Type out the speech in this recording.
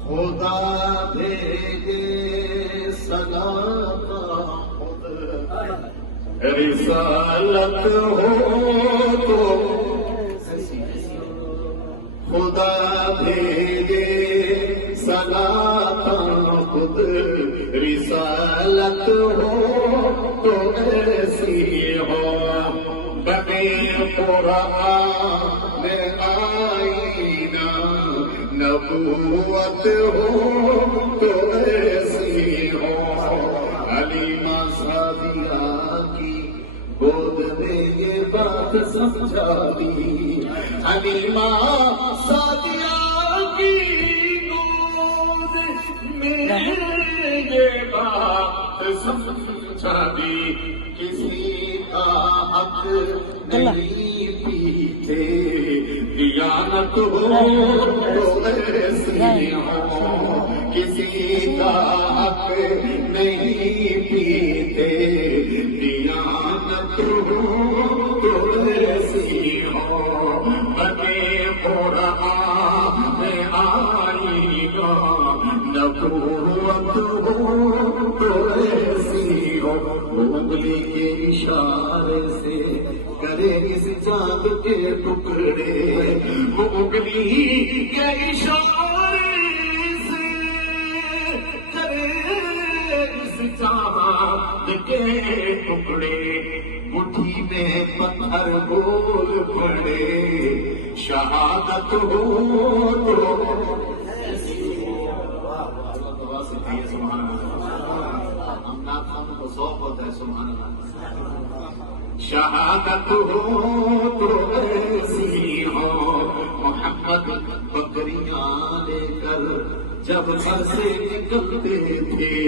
خدا بھیجے سنا کا خود رسالت ہو تو خدا بھیجے سنا کا خود رسالت ہو تو ایسی ہو بنے قرآن میں آئینہ نبوت ہو تو ایسی ہو حلیمہ سعدیہ کی گود میں یہ بات سمجھا دی حلیمہ سعدیہ کی گود میں یہ بات سمجھا دی کسی کا حق نہیں پیچھے دیانت ہو تو ایسی ہو کسی کا حق نہیں پیتے دیانت ہو تو ایسی ہو بنے قرآن میں آئی گا نبوت ہو تو ایسی ہو انگلی کے اشارے سے کرے اس چاند کے ٹکڑے انگلی کے اشارے سے کرے اس چاند کے ٹکڑے مٹھی میں پتھر بول پڑے شہادت ہو تو سبحان اللہ شہادت ہو تو ایسی ہو محمد بکریاں لے کر جب گھر سے نکلتے تھے